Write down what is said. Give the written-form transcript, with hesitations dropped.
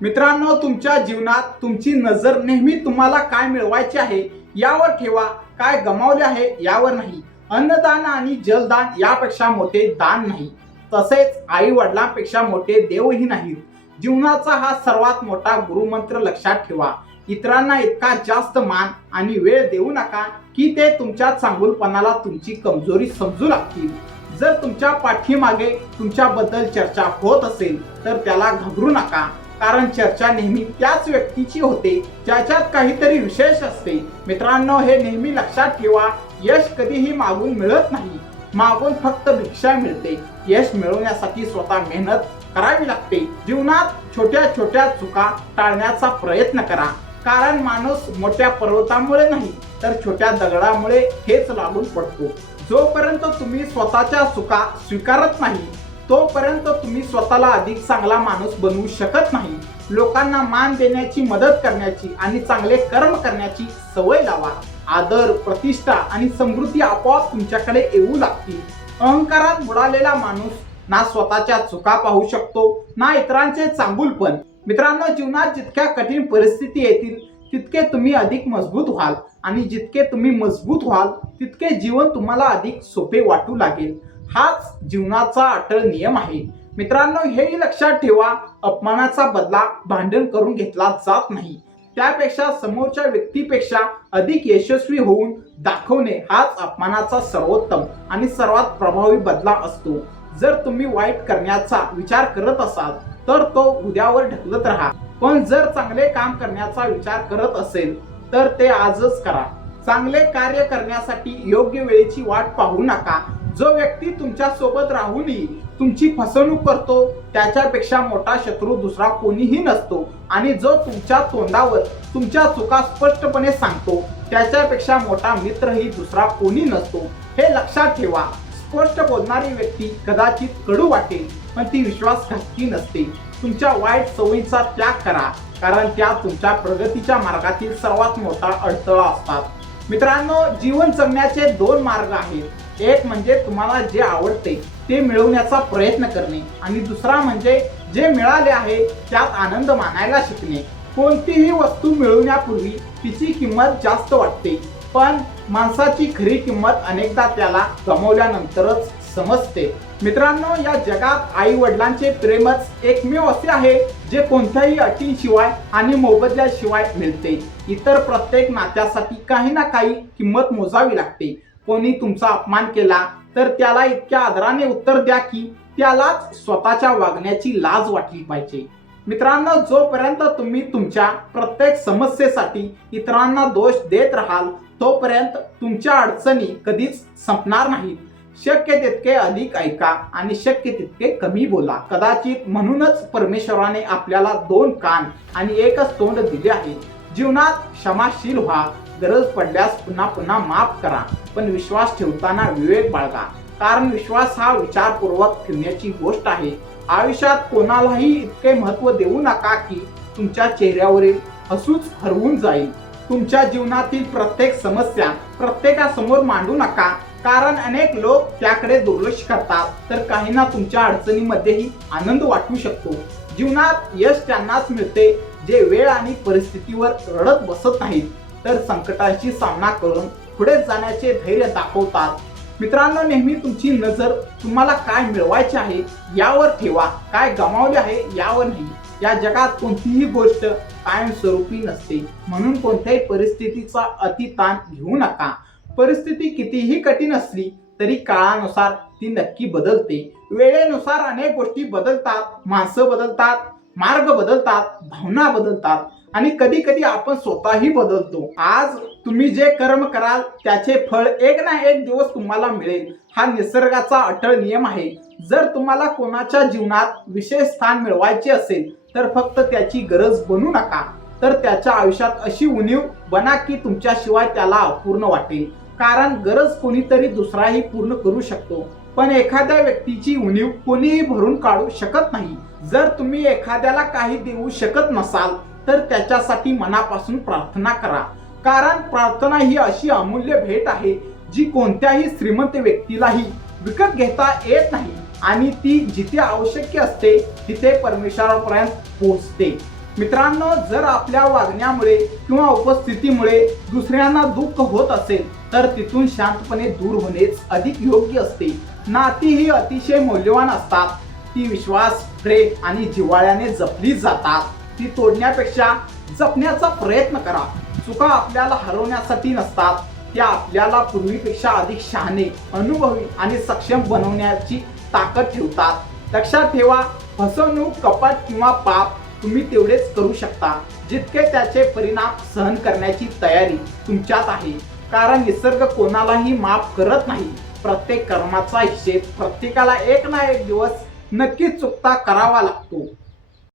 मित्रांनो, तुमच्या जीवनात तुमची नजर नेहमी तुम्हाला काय मिळवायचे आहे यावर ठेवा, काय गमावले आहे यावर नाही. अन्नदान आणि जलदान यापेक्षा मोठे दान नाही. तसेच आई वडिलांपेक्षा मोठे देवही नाहीत. जीवनाचा हा सर्वात मोठा गुरुमंत्र लक्षात ठेवा. इतरांना इतका जास्त मान आणि वेळ देऊ नका की ते तुमच्या चांगुलपणाला तुमची कमजोरी समजू लागतील. जर तुमच्या पाठीमागे तुमच्याबद्दल चर्चा होत असेल तर त्याला घाबरू नका, कारण चर्चा नेहमी त्याच व्यक्तीची होते ज्याच्यात काहीतरी विशेष असते. मित्रांनो, हे नेहमी लक्षात ठेवा. यश कधीही मागून मिळत नाही. मागून फक्त भिक्षा मिळते. यश मिळवण्यासाठी स्वतः मेहनत करावी लागते. जीवनात छोट्या छोट्या चुका टाळण्याचा प्रयत्न करा, कारण माणूस मोठ्या पर्वतामुळे नाही तर छोट्या दगडामुळे हेच लागून पडतो. जोपर्यंत तुम्ही स्वतःच्या चुका स्वीकारत नाही तोपर्यंत तुम्ही स्वतःला अधिक चांगला माणूस बनवू शकत नाही. लोकांना मान देण्याची, मदत करण्याची आणि चांगले कर्म करण्याची सवय लावा. आदर, प्रतिष्ठा आणि समृद्धी आपोआप तुमच्याकडे येऊ लागतील. अहंकारात बुडालेला माणूस ना स्वतःच्या चुका पाहू शकतो ना इतरांचे चांगुलपण. मित्रांनो, जीवनात जितक्या कठीण परिस्थिती येतील तितके तुम्ही अधिक मजबूत व्हाल, आणि जितके तुम्ही मजबूत व्हाल तितके जीवन तुम्हाला अधिक सोपे वाटू लागेल. हाच जीवनाचा अटळ नियम आहे. मित्रांनो, हेही लक्षात ठेवा, अपमानाचा बदला भांडण करून घेतला जात नाही. त्यापेक्षा समोरच्या व्यक्तीपेक्षा अधिक यशस्वी होऊन दाखवणे हाच अपमानाचा सर्वोत्तम आणि सर्वात प्रभावी बदला असतो. जर तुम्ही वाईट करण्याचा विचार करत असाल तर तो उद्यावर ढकलत राहा, पण जर चांगले काम करण्याचा विचार करत असेल तर ते आजच करा. चांगले कार्य करण्यासाठी योग्य वेळेची वाट पाहू नका. जो व्यक्ती तुमच्या सोबत राहूनही तुमची फसवणूक करतो त्याच्यापेक्षा मोठा शत्रू दुसरा कोणीही नसतो, आणि जो तुमच्या तोंडावर तुमच्या चुका स्पष्टपणे सांगतो त्याच्यापेक्षा मोठा मित्रही दुसरा कोणी नसतो. हे लक्षात ठेवा. स्पष्ट बोलणारी व्यक्ती कदाचित कडू वाटेल, पण ती विश्वासघातकी नसते. तुमच्या वाईट सवयींचा त्याग करा, कारण त्या तुमच्या प्रगतीच्या मार्गातील सर्वात मोठा अडथळा असतात. मित्रांनो, जीवन जगण्याचे दोन मार्ग आहेत. एक म्हणजे तुम्हाला जे आवडते ते मिळवण्याचा प्रयत्न करणे, आणि दुसरा म्हणजे जे मिळाले आहे त्यात आनंद मानायला शिकणे. कोणतीही वस्तू मिळवण्यापूर्वी तिची किंमत जास्त वाटते, पण माणसाची खरी किंमत अनेकदा त्याला गमावल्यानंतरच समजते. मित्रांनो, या जगात आई वडिलांचे प्रेमच एकमेव असे आहे जे कोणत्याही अटींशिवाय आणि मोबदल्याशिवाय मिळते. इतर प्रत्येक नात्यासाठी काही ना काही किंमत मोजावी लागते. कोणी तुमचा अपमान केला तर त्याला इतक्या आदराने उत्तर द्या की त्यालाच स्वतःच्या वागण्याची लाज वाटली पाहिजे. मित्रांनो, जोपर्यंत तुम्ही तुमच्या प्रत्येक समस्येसाठी इतरांना दोष देत राहाल तोपर्यंत तुमच्या अडचणी कधीच संपणार नाहीत. शक्य तितके अधिक ऐका आणि शक्य तितके कमी बोला. कदाचित म्हणूनच परमेश्वराने आपल्याला दोन कान आणि एकच तोंड दिले आहे. जीवनात क्षमाशील व्हा. गरज पडल्यास पुन्हा पुन्हा माफ करा, पण विश्वास ठेवताना विवेक बाळगा, कारण विश्वास हा विचारपूर्वक ठेवण्याची गोष्ट आहे. आयुष्यात कोणालाही इतके महत्त्व देऊ नका की तुमच्या चेहऱ्यावरील हसूच हरवून जाईल. तुमच्या जीवनातील प्रत्येक समस्या प्रत्येकासमोर मांडू नका, कारण अनेक लोक त्याकडे दुर्लक्ष करतात, तर काहींना तुमच्या अडचणीमध्येही आनंद वाटू शकतो. जीवनात यश त्यांनाच मिळते जे वेळ आणि परिस्थितीवर रडत बसत नाहीत, तर संकटांशी सामना करून पुढे जाण्याचे धैर्य दाखवतात. मित्रांनो, नेहमी तुमची नजर तुम्हाला काय मिळवायचे आहे यावर ठेवा, काय गमावले आहे यावर नाही. या जगात कोणतीही गोष्ट कायमस्वरूपी नसते, म्हणून कोणत्याही परिस्थितीचा अतिताण घेऊ नका. परिस्थिती कितीही कठीण असली तरी काळानुसार ती नक्की बदलते. वेळेनुसार अनेक गोष्टी बदलतात. माणसं बदलतात, मार्ग बदलतात, भावना बदलतात, आणि कधी कधी आपण स्वतःही बदलतो. आज तुम्ही जे कर्म कराल त्याचे फळ एक ना एक दिवस तुम्हाला मिळेल. हा निसर्गाचा अटळ नियम आहे. जर तुम्हाला कोणाच्या जीवनात विशेष स्थान मिळवायचे असेल तर फक्त त्याची गरज बनू नका, तर त्याच्या आयुष्यात अशी उणीव बना की तुमच्याशिवाय त्याला अपूर्ण वाटेल. कारण गरज कोणीतरी दुसराही पूर्ण करू शकतो, पण एखाद्या व्यक्तीची उणीव कोणीही भरून काढू शकत नाही. जर तुम्ही एखाद्याला काही देऊ शकत नसाल तर त्याच्यासाठी मनापासून प्रार्थना करा, कारण प्रार्थना ही अशी अमूल्य भेट आहे जी कोणत्याही श्रीमंत व्यक्तीलाही विकत घेता येत नाही, आणि ती जिथे आवश्यक असते तिथे परमेश्वरापर्यंत पोहोचते. मित्रांनो, जर आपल्या वागण्यामुळे किंवा उपस्थितीमुळे दुसऱ्यांना दुःख होत असेल तर तिथून शांतपणे दूर होणेच अधिक योग्य असते. नाती ही अतिशय मौल्यवान असतात. ती विश्वास, प्रेम आणि जिव्हाळ्याने जपली जातात. ती तोडण्यापेक्षा जपण्याचा प्रयत्न करा. चुका आपल्याला हरवण्यासाठी नसतात, त्या आपल्याला पूर्वीपेक्षा अधिक शहाणे, अनुभवी आणि सक्षम बनवण्याची ताकद ठेवतात. लक्षात ठेवा, फसवणूक, कपट किंवा पाप तुम्ही तेवढेच करू शकता जितके त्याचे परिणाम सहन करण्याची तयारी तुमच्यात आहे. कारण निसर्ग कोणालाही माफ करत नाही. प्रत्येक कर्माचा हिशेब प्रत्येकाला एक ना एक दिवस नक्कीच चुकता करावा लागतो.